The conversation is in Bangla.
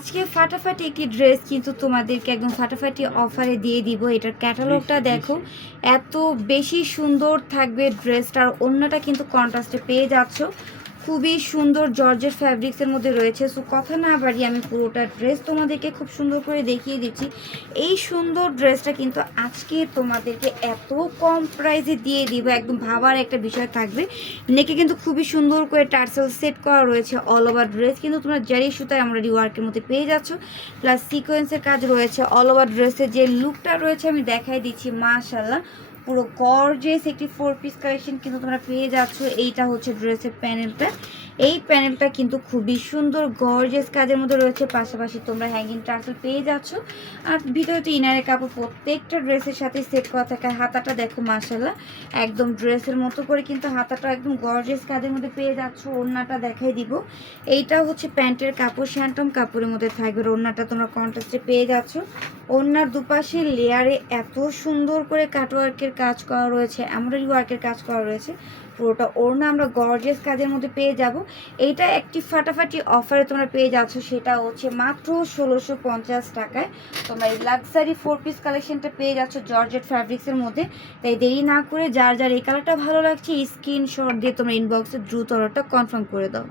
আজকে ফাটাফাটি একটি ড্রেস কিন্তু তোমাদেরকে একদম ফাটাফাটি অফারে দিয়ে দিব। এটার ক্যাটালগটা দেখো, এত বেশি সুন্দর থাকবে ড্রেসটা। আর অন্যটা কিন্তু কন্ট্রাস্টে পেয়ে যাচ্ছ, খুবই সুন্দর জর্জেট ফ্যাব্রিক্সের মধ্যে রয়েছে। সো কথা না বাড়িয়ে আমি পুরোটা ড্রেস তোমাদেরকে খুব সুন্দর করে দেখিয়ে দিচ্ছি। এই সুন্দর ড্রেসটা কিন্তু আজকে তোমাদেরকে এত কম প্রাইসে দিয়ে দিব, একদম ভাবার একটা বিষয় থাকবে। নেকে কিন্তু খুবই সুন্দর করে টার্সেল সেট করা রয়েছে। অল ওভার ড্রেস কিন্তু তোমরা জারি সুতায় আমরা ওয়ার্কের মধ্যে পেয়ে যাচ্ছ, প্লাস সিকোয়েন্সের কাজ রয়েছে। অল ওভার ড্রেসের যে লুকটা রয়েছে আমি দেখাই দিচ্ছি, মাশাআল্লাহ পুরো গর্জিয়াস একটি 4 পিস কালেকশন কিন্তু তোমরা পেয়ে যাচ্ছ। এইটা হচ্ছে ড্রেসের প্যানেলটা। এই প্যানেলটা কিন্তু খুবই সুন্দর গর্জিয়াস কাজের মধ্যে রয়েছে, পাশাপাশি তোমরা হ্যাঙ্গিং টার্সেল পেয়ে যাচ্ছ। আর ভিতরে তো ইনারের কাপড় প্রত্যেকটা ড্রেসের সাথে সেট করা থাকে। হাতাটা দেখো মাশাআল্লাহ একদম ড্রেসের মতো করে কিন্তু হাতাটা একদম গর্জিয়াস কাজের মধ্যে পেয়ে যাচ্ছ। ওড়নাটা দেখাই দিব, এইটা হচ্ছে প্যান্টের কাপড়, শ্যান্টম কাপড়ের মধ্যে থাকবে। ওড়নাটা তোমরা কন্ট্রাস্টে পেয়ে যাচ্ছ। ওড়নার দুপাশে লেয়ারে এত সুন্দর করে কাটওয়ার্কের কাজ করা রয়েছে, এমব্রয়ডারি ওয়ার্কের কাজ করা রয়েছে। পুরোটা ওড়না আমরা গর্জিয়াস কাজের মধ্যে পেয়ে যাব। এইটা একটি ফাটাফাটি অফারে তোমরা পেয়ে যাচ্ছ, সেটা হচ্ছে মাত্র 1650 টাকায়। তোমরা এই লাক্সারি 4 পিস কালেকশনটা পেয়ে যাচ্ছ জর্জেট ফ্যাব্রিক্সের মধ্যে। তাই দেরি না করে যার যার এই কালারটা ভালো লাগছে স্ক্রিনশট দিয়ে তোমরা ইনবক্সে দ্রুত অর্ডারটা কনফার্ম করে দাও।